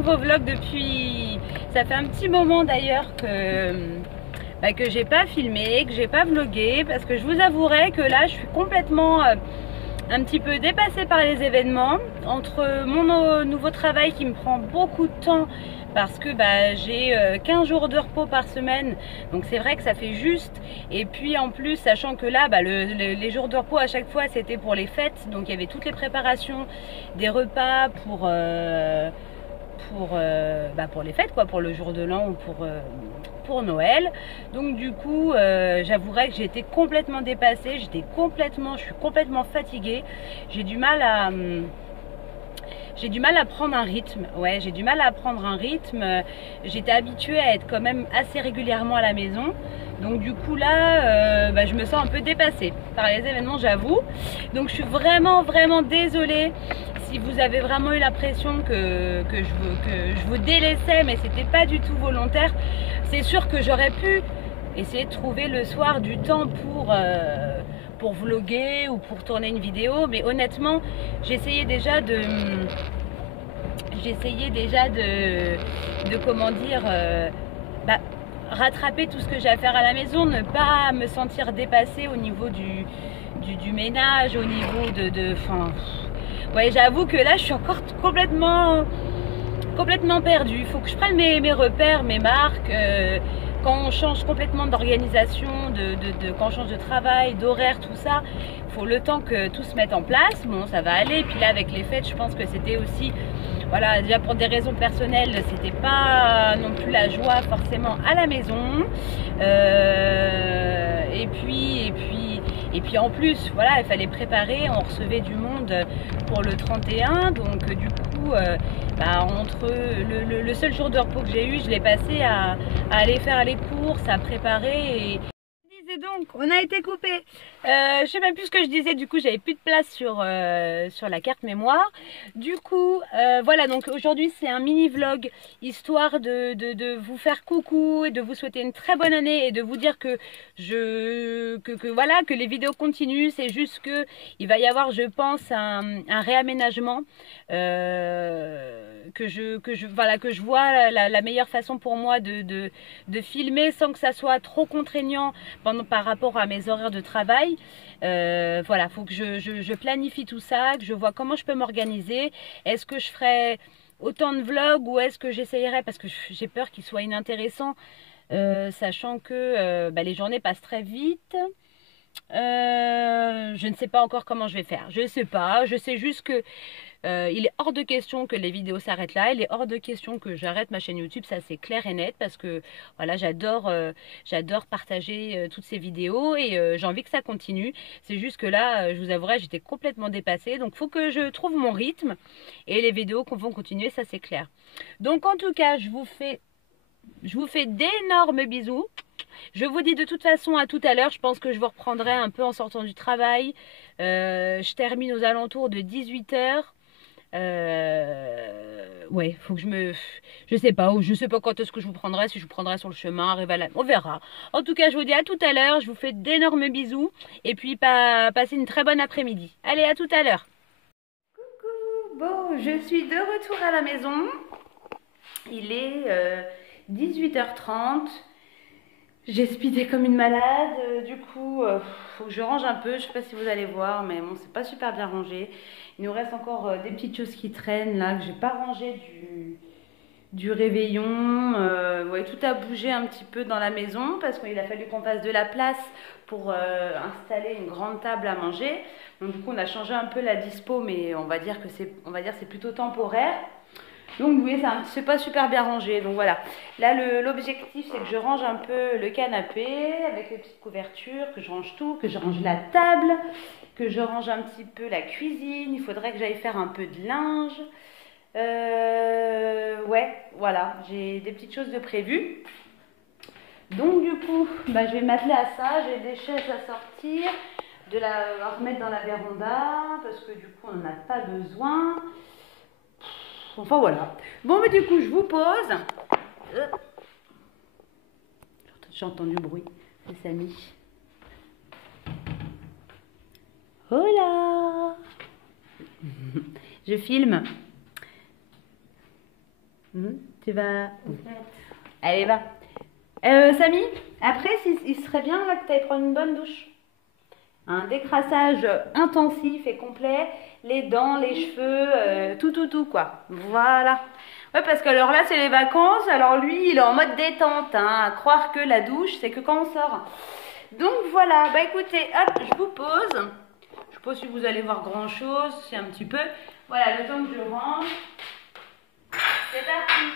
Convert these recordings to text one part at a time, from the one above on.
nouveau vlog depuis... Ça fait un petit moment d'ailleurs que j'ai pas filmé, que j'ai pas vlogué, parce que je vous avouerai que là je suis complètement un petit peu dépassée par les événements, entre mon nouveau travail qui me prend beaucoup de temps parce que j'ai 15 jours de repos par semaine, donc c'est vrai que ça fait juste, et puis en plus sachant que là les jours de repos à chaque fois c'était pour les fêtes, donc il y avait toutes les préparations des repas pour les fêtes, quoi, pour le jour de l'an ou pour Noël. Donc du coup j'avouerai que j'ai été complètement dépassée, je suis complètement fatiguée, j'ai du mal à prendre un rythme. Ouais, j'ai du mal à prendre un rythme. J'étais habituée à être quand même assez régulièrement à la maison. Donc du coup là, je me sens un peu dépassée par les événements, j'avoue. Donc je suis vraiment désolée si vous avez vraiment eu l'impression que je vous délaissais, mais c'était pas du tout volontaire. C'est sûr que j'aurais pu essayer de trouver le soir du temps pour vlogger ou pour tourner une vidéo, mais honnêtement j'essayais déjà de comment dire, rattraper tout ce que j'ai à faire à la maison, ne pas me sentir dépassée au niveau du ménage, au niveau ouais, j'avoue que là je suis encore complètement perdue. Il faut que je prenne mes repères, mes marques. Quand on change complètement d'organisation, quand on change de travail, d'horaire, tout ça, il faut le temps que tout se mette en place. Bon, ça va aller. Et puis là, avec les fêtes, je pense que c'était aussi, voilà, déjà pour des raisons personnelles, c'était pas non plus la joie forcément à la maison. Et puis en plus, voilà, il fallait préparer. On recevait du monde pour le 31, donc du coup, entre le seul jour de repos que j'ai eu, je l'ai passé à aller faire les courses, à préparer. Et donc, on a été coupé. Je sais même plus ce que je disais. Du coup, j'avais plus de place sur la carte mémoire. Du coup, voilà. Donc aujourd'hui, c'est un mini vlog histoire de vous faire coucou et de vous souhaiter une très bonne année et de vous dire que voilà, que les vidéos continuent. C'est juste que il va y avoir, je pense, un réaménagement. Que je vois la meilleure façon pour moi de filmer sans que ça soit trop contraignant par rapport à mes horaires de travail. Voilà, faut que je planifie tout ça, que je vois comment je peux m'organiser. Est-ce que je ferai autant de vlogs ou est-ce que j'essayerai, parce que j'ai peur qu'il soit inintéressant, sachant que les journées passent très vite. Je ne sais pas encore comment je vais faire. Je sais pas. Je sais juste que il est hors de question que les vidéos s'arrêtent là. Il est hors de question que j'arrête ma chaîne YouTube. Ça, c'est clair et net, parce que voilà, j'adore partager toutes ces vidéos et j'ai envie que ça continue. C'est juste que là, je vous avouerai, j'étais complètement dépassée. Donc, il faut que je trouve mon rythme et les vidéos vont continuer. Ça, c'est clair. Donc, en tout cas, je vous fais d'énormes bisous. Je vous dis de toute façon à tout à l'heure. Je pense que je vous reprendrai un peu en sortant du travail. Je termine aux alentours de 18 h. Ouais, faut que je sais pas quand est-ce que je vous prendrai, si je vous prendrai sur le chemin, on verra. En tout cas, je vous dis à tout à l'heure. Je vous fais d'énormes bisous et puis passez une très bonne après-midi. Allez, à tout à l'heure. Coucou. Bon, je suis de retour à la maison. Il est 18 h 30. J'ai speedé comme une malade, du coup, faut que je range un peu. Je sais pas si vous allez voir, mais bon, c'est pas super bien rangé. Il nous reste encore des petites choses qui traînent là, que j'ai pas rangé du réveillon. Ouais, tout a bougé un petit peu dans la maison parce qu'il a fallu qu'on fasse de la place pour installer une grande table à manger. Donc du coup, on a changé un peu la dispo, mais on va dire que c'est plutôt temporaire. Donc vous voyez, c'est pas super bien rangé. Donc voilà. Là, l'objectif, c'est que je range un peu le canapé avec les petites couvertures, que je range tout, que je range la table, que je range un petit peu la cuisine. Il faudrait que j'aille faire un peu de linge. Ouais, voilà. J'ai des petites choses de prévues. Donc du coup, je vais m'atteler à ça. J'ai des chaises à sortir, à remettre dans la véranda, parce que du coup, on n'en a pas besoin. Enfin voilà. Bon, mais du coup, je vous pose. J'ai entendu le bruit de Samy. Hola. Je filme. Tu vas... Allez, va. Samy, après, il serait bien là que tu ailles prendre une bonne douche. Un décrassage intensif et complet, les dents, les cheveux, tout quoi. Voilà. Ouais, parce que alors là, c'est les vacances, alors lui, il est en mode détente, hein, à croire que la douche, c'est que quand on sort. Donc voilà, bah écoutez, hop, je vous pose. Je sais pas si vous allez voir grand chose, c'est un petit peu. Voilà, le temps que je range. C'est parti.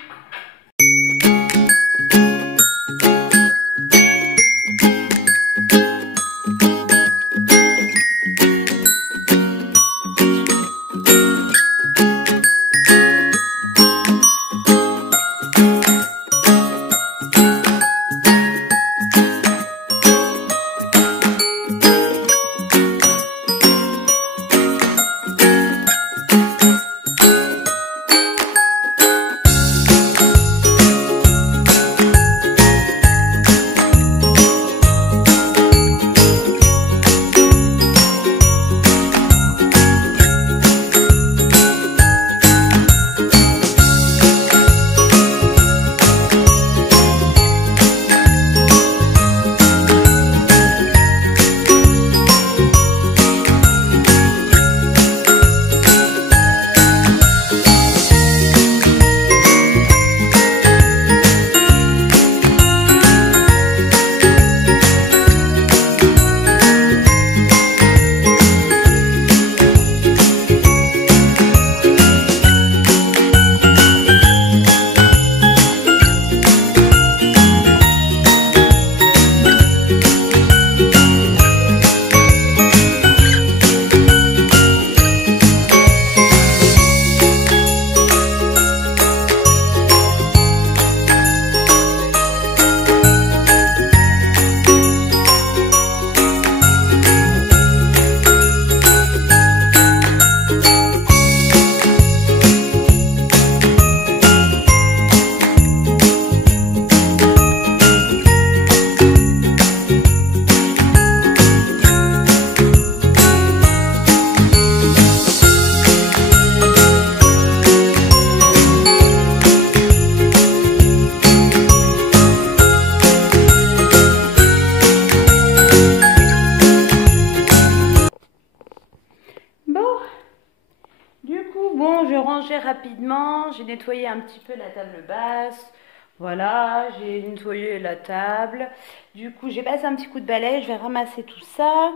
Rapidement, j'ai nettoyé un petit peu la table basse, voilà, j'ai nettoyé la table, du coup j'ai passé un petit coup de balai, je vais ramasser tout ça,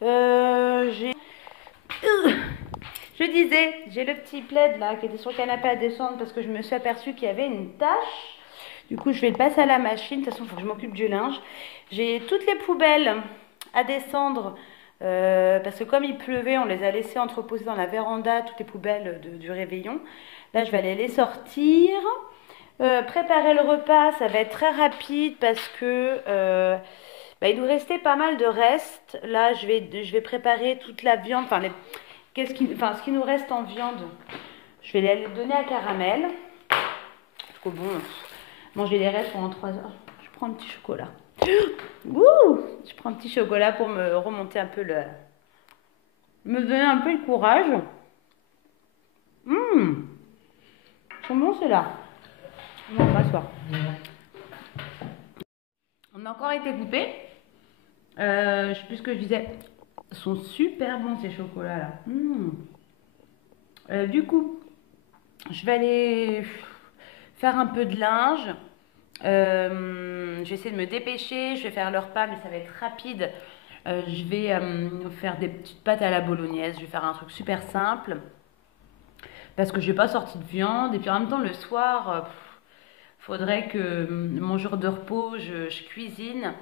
je disais, j'ai le petit plaid là qui était sur le canapé à descendre parce que je me suis aperçue qu'il y avait une tache, du coup je vais le passer à la machine, de toute façon il faut que je m'occupe du linge, j'ai toutes les poubelles à descendre. Parce que comme il pleuvait, on les a laissées entreposées dans la véranda, toutes les poubelles du réveillon. Là, je vais aller les sortir. Préparer le repas, ça va être très rapide parce que il nous restait pas mal de restes. Là, je vais préparer toute la viande, enfin, ce qui nous reste en viande. Je vais les donner à Caramel. Parce que bon, manger les restes pendant 3 heures. Je prends un petit chocolat. Ouh, je prends un petit chocolat pour me remonter un peu me donner un peu le courage. Sont bons ceux-là. On va s'asseoir. On a encore été coupés. Je sais plus ce que je disais. Ils sont super bons ces chocolats là. Du coup, je vais aller faire un peu de linge. Je vais essayer de me dépêcher, je vais faire le repas mais ça va être rapide. Je vais faire des petites pâtes à la bolognaise, je vais faire un truc super simple parce que je n'ai pas sorti de viande et puis en même temps le soir faudrait que mon jour de repos je cuisine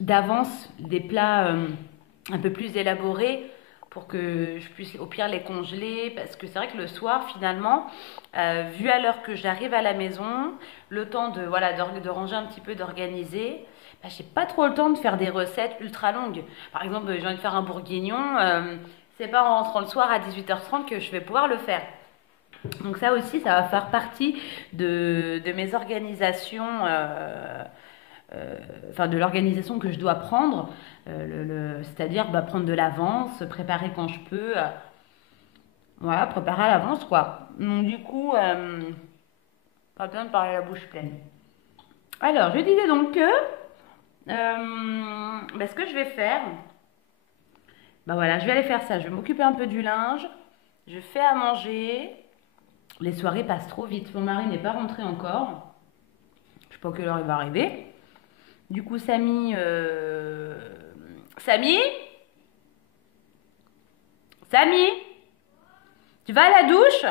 d'avance des plats un peu plus élaborés pour que je puisse au pire les congeler parce que c'est vrai que le soir finalement vu à l'heure que j'arrive à la maison, le temps de ranger un petit peu, d'organiser, j'ai pas trop le temps de faire des recettes ultra longues. Par exemple, j'ai envie de faire un bourguignon, c'est pas en rentrant le soir à 18h30 que je vais pouvoir le faire. Donc ça aussi, ça va faire partie de mes organisations, de l'organisation que je dois prendre, c'est-à-dire prendre de l'avance, préparer quand je peux, voilà, préparer à l'avance quoi. Donc du coup, Pas besoin de parler la bouche pleine. Alors, je disais donc que ce que je vais faire, bah voilà, je vais aller faire ça. Je vais m'occuper un peu du linge. Je fais à manger. Les soirées passent trop vite. Mon mari n'est pas rentré encore. Je sais pas à quelle heure il va arriver. Du coup, Samy, Samy, Samy, tu vas à la douche?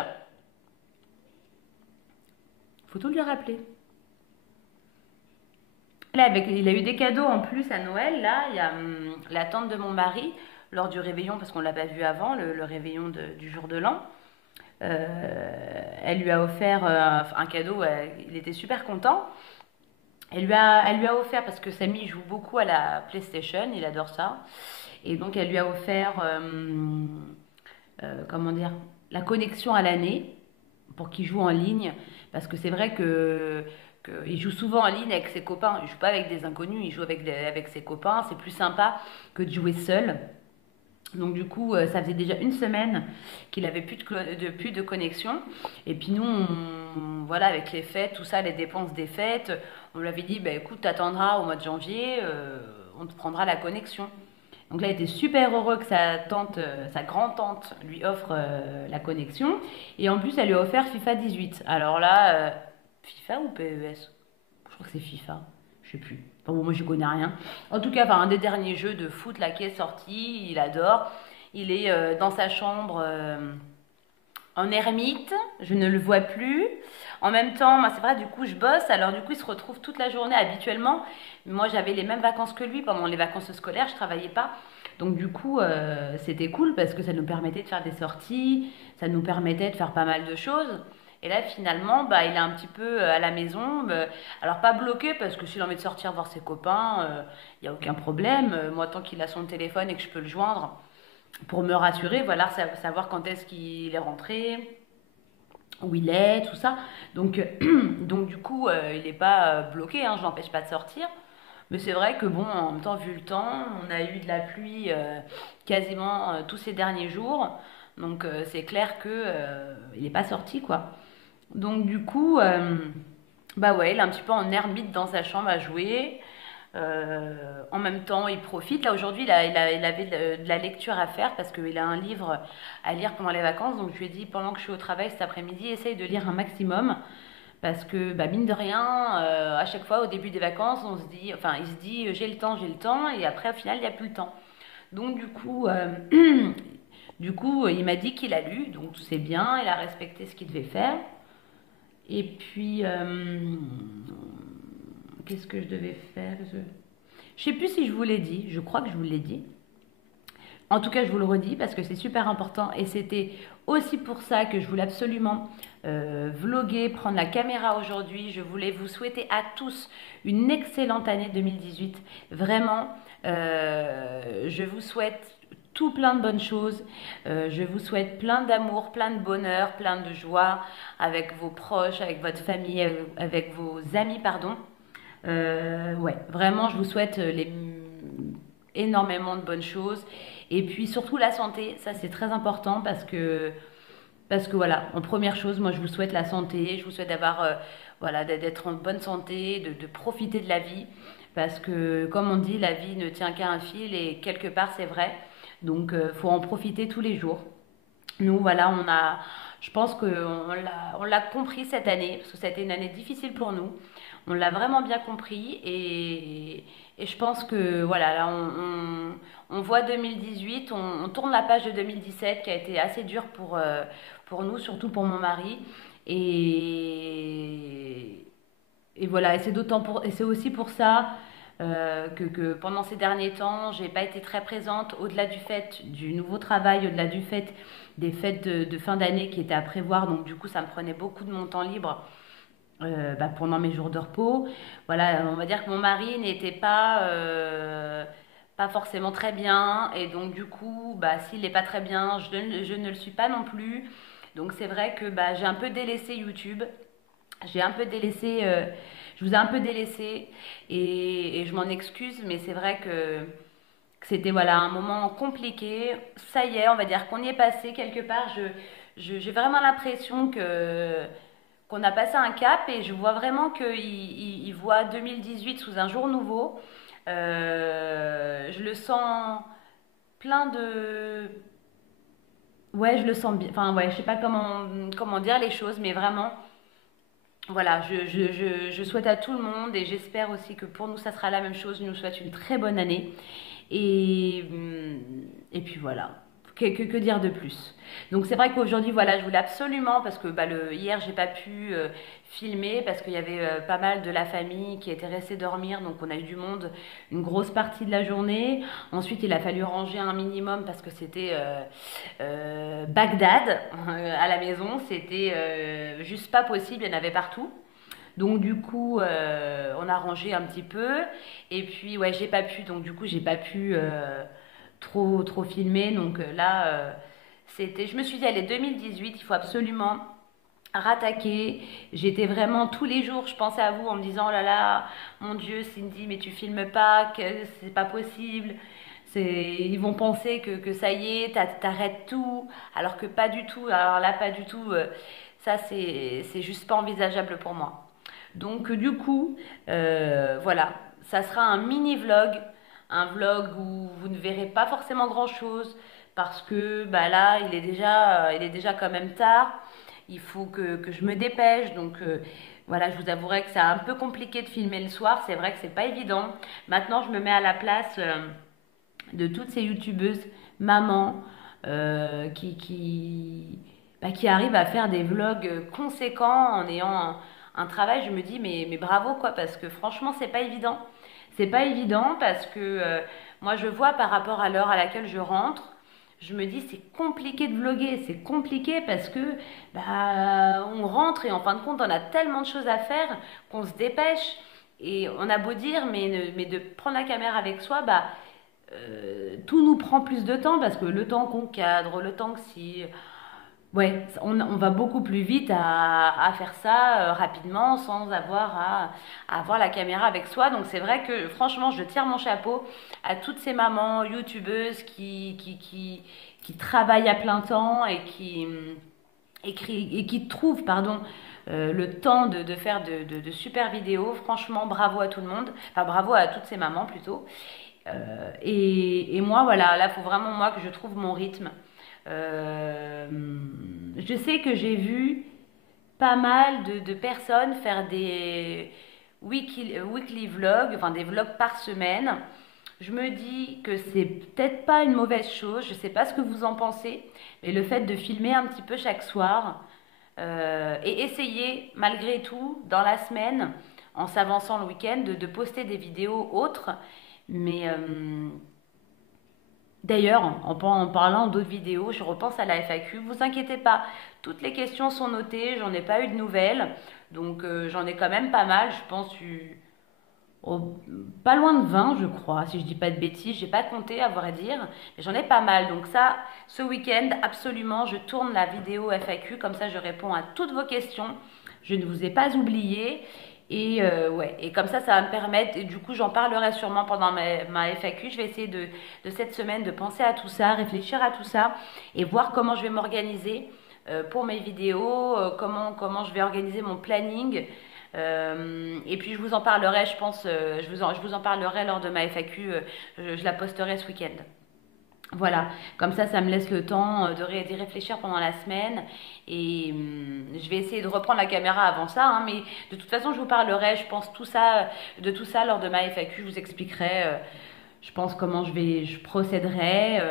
Faut tout lui rappeler. Là, il a eu des cadeaux en plus à Noël. Là, il y a la tante de mon mari, lors du réveillon, parce qu'on ne l'a pas vu avant, le réveillon du jour de l'an. Elle lui a offert un cadeau, il était super content. Elle lui a offert, parce que Samy joue beaucoup à la PlayStation, il adore ça. Et donc elle lui a offert, comment dire, la connexion à l'année pour qu'il joue en ligne. Parce que c'est vrai qu'il joue souvent en ligne avec ses copains. Il ne joue pas avec des inconnus, il joue avec ses copains. C'est plus sympa que de jouer seul. Donc du coup, ça faisait déjà une semaine qu'il avait plus de connexion. Et puis nous, voilà, avec les fêtes, tout ça, les dépenses des fêtes, on lui avait dit, bah, écoute, t'attendras au mois de janvier, on te prendra la connexion. Donc là, il était super heureux que sa tante, sa grand-tante lui offre la connexion. Et en plus, elle lui a offert FIFA 18. Alors là, FIFA ou PES? Je crois que c'est FIFA. Je sais plus. Enfin bon, moi, je connais rien. En tout cas, enfin, un des derniers jeux de foot là qui est sorti, il adore. Il est dans sa chambre en ermite. Je ne le vois plus. En même temps, moi, c'est vrai, du coup, je bosse. Alors, du coup, il se retrouve toute la journée habituellement. Moi, j'avais les mêmes vacances que lui. Pendant les vacances scolaires, je travaillais pas. Donc, du coup, c'était cool parce que ça nous permettait de faire des sorties. Ça nous permettait de faire pas mal de choses. Et là, finalement, bah, il est un petit peu à la maison. Alors, pas bloqué parce que s'il a envie de sortir voir ses copains, il n'y a aucun problème. Moi, tant qu'il a son téléphone et que je peux le joindre pour me rassurer, voilà, savoir quand est-ce qu'il est rentré, où il est, tout ça. Donc, donc du coup, il n'est pas bloqué, hein, je l'empêche pas de sortir. Mais c'est vrai que bon, en même temps, vu le temps, on a eu de la pluie quasiment tous ces derniers jours. Donc c'est clair que il n'est pas sorti, quoi. Donc du coup, bah ouais, il est un petit peu en ermite dans sa chambre à jouer. En même temps, il profite. Là, aujourd'hui, il avait de la lecture à faire parce qu'il a un livre à lire pendant les vacances. Donc, je lui ai dit, pendant que je suis au travail cet après-midi, essaye de lire un maximum. Parce que, bah, mine de rien, à chaque fois, au début des vacances, on se dit, enfin, il se dit, j'ai le temps, j'ai le temps. Et après, au final, il n'y a plus le temps. Donc, du coup, du coup il m'a dit qu'il a lu. Donc, tout c'est bien. Il a respecté ce qu'il devait faire. Et puis, qu'est-ce que je devais faire? Je sais plus si je vous l'ai dit, je crois que je vous l'ai dit. En tout cas, je vous le redis parce que c'est super important et c'était aussi pour ça que je voulais absolument vloguer, prendre la caméra aujourd'hui. Je voulais vous souhaiter à tous une excellente année 2018. Vraiment, je vous souhaite tout plein de bonnes choses. Je vous souhaite plein d'amour, plein de bonheur, plein de joie avec vos proches, avec votre famille, avec vos amis, pardon. Ouais, vraiment, je vous souhaite énormément de bonnes choses. Et puis surtout la santé, ça c'est très important parce que voilà, en première chose, moi je vous souhaite la santé, je vous souhaite d'avoir, voilà, d'être en bonne santé, de profiter de la vie. Parce que comme on dit, la vie ne tient qu'à un fil et quelque part c'est vrai. Donc faut en profiter tous les jours. Nous, voilà, je pense on l'a compris cette année, parce que c'était une année difficile pour nous. On l'a vraiment bien compris et je pense que voilà, là on voit 2018, on tourne la page de 2017 qui a été assez dure pour nous, surtout pour mon mari. Et, et voilà, et c'est aussi pour ça que pendant ces derniers temps, j'ai pas été très présente au-delà du fait du nouveau travail, au-delà du fait des fêtes de fin d'année qui étaient à prévoir. Donc du coup, ça me prenait beaucoup de mon temps libre bah, pendant mes jours de repos. Voilà, on va dire que mon mari n'était pas forcément très bien. Et donc du coup, bah, s'il n'est pas très bien, je ne le suis pas non plus. Donc c'est vrai que bah, j'ai un peu délaissé YouTube. J'ai un peu délaissé, je vous ai un peu délaissé et je m'en excuse, mais c'est vrai que c'était voilà un moment compliqué. Ça y est, on va dire qu'on y est passé quelque part. J'ai vraiment l'impression que qu'on a passé un cap et je vois vraiment qu'il voit 2018 sous un jour nouveau. Je le sens plein de... Ouais, je le sens bien. Enfin, ouais, je sais pas comment dire les choses, mais vraiment, voilà, je souhaite à tout le monde et j'espère aussi que pour nous, ça sera la même chose. Je nous souhaite une très bonne année. Et puis voilà, que dire de plus? Donc c'est vrai qu'aujourd'hui, voilà, je voulais absolument, parce que hier, j'ai pas pu filmer, parce qu'il y avait pas mal de la famille qui était restée dormir, donc on a eu du monde une grosse partie de la journée. Ensuite, il a fallu ranger un minimum, parce que c'était Bagdad à la maison, c'était juste pas possible, il y en avait partout. Donc du coup, on a rangé un petit peu. Et puis ouais, j'ai pas pu. Donc du coup, j'ai pas pu trop filmer. Donc là, c'était. Je me suis dit, allez, 2018, il faut absolument rattaquer. J'étais vraiment tous les jours, je pensais à vous en me disant, oh là là, mon Dieu, Cindy, mais tu filmes pas, que c'est pas possible. Ils vont penser que ça y est, t'arrêtes tout, alors que pas du tout. Alors là, pas du tout. Ça, c'est juste pas envisageable pour moi. Donc du coup, voilà, ça sera un mini vlog, un vlog où vous ne verrez pas forcément grand-chose parce que bah là, il est déjà quand même tard. Il faut que je me dépêche. Donc voilà, je vous avouerai que c'est un peu compliqué de filmer le soir. C'est vrai que c'est pas évident. Maintenant, je me mets à la place de toutes ces youtubeuses mamans qui arrivent à faire des vlogs conséquents en ayant un travail. Je me dis mais bravo quoi, parce que franchement c'est pas évident. C'est pas évident parce que moi je vois par rapport à l'heure à laquelle je rentre, je me dis c'est compliqué de vlogger, c'est compliqué parce que on rentre et en fin de compte on a tellement de choses à faire qu'on se dépêche et on a beau dire mais de prendre la caméra avec soi tout nous prend plus de temps parce que le temps qu'on cadre, le temps que si... Ouais, on va beaucoup plus vite à faire ça rapidement sans avoir à avoir la caméra avec soi. Donc c'est vrai que franchement, je tire mon chapeau à toutes ces mamans youtubeuses qui travaillent à plein temps et qui trouvent pardon, le temps de faire de super vidéos. Franchement, bravo à tout le monde. Enfin, bravo à toutes ces mamans plutôt. Et moi, voilà, là, il faut vraiment moi que je trouve mon rythme. Euh, je sais que j'ai vu pas mal de personnes faire des weekly vlogs, enfin des vlogs par semaine. Je me dis que c'est peut-être pas une mauvaise chose, je sais pas ce que vous en pensez, mais le fait de filmer un petit peu chaque soir et essayer malgré tout dans la semaine, en s'avançant le week-end, de poster des vidéos autres. Mais d'ailleurs, en parlant d'autres vidéos, je repense à la FAQ. Vous inquiétez pas, toutes les questions sont notées, j'en ai pas eu de nouvelles. Donc j'en ai quand même pas mal, je pense oh, pas loin de 20 je crois, si je dis pas de bêtises, j'ai pas compté à vrai dire, mais j'en ai pas mal. Donc ça, ce week-end, absolument, je tourne la vidéo FAQ, comme ça je réponds à toutes vos questions. Je ne vous ai pas oublié. Et ouais, et comme ça va me permettre, et du coup j'en parlerai sûrement pendant ma FAQ, je vais essayer de cette semaine de penser à tout ça, réfléchir à tout ça, et voir comment je vais m'organiser pour mes vidéos, comment je vais organiser mon planning. Et puis je vous en parlerai, je pense, je vous en parlerai lors de ma FAQ, je la posterai ce week-end. Voilà, comme ça me laisse le temps d'y réfléchir pendant la semaine et je vais essayer de reprendre la caméra avant ça, hein, mais de toute façon je vous parlerai, je pense de tout ça lors de ma FAQ, je vous expliquerai, je pense comment je procéderai,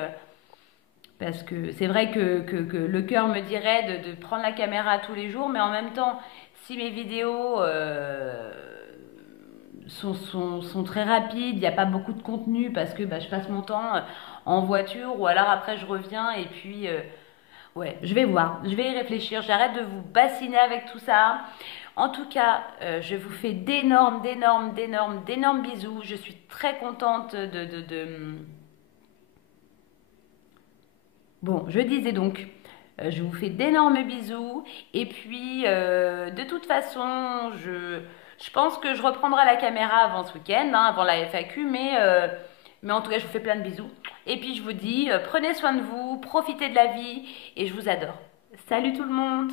parce que c'est vrai que le cœur me dirait de prendre la caméra tous les jours, mais en même temps, si mes vidéos sont très rapides, il n'y a pas beaucoup de contenu parce que je passe mon temps en voiture ou alors après je reviens et puis ouais, je vais voir, je vais y réfléchir, j'arrête de vous bassiner avec tout ça. En tout cas, je vous fais d'énormes bisous. Je suis très contente Bon, je disais donc, je vous fais d'énormes bisous. Et puis, de toute façon, je pense que je reprendrai la caméra avant ce week-end, hein, avant la FAQ, mais en tout cas, je vous fais plein de bisous. Et puis, je vous dis, prenez soin de vous, profitez de la vie, et je vous adore. Salut tout le monde!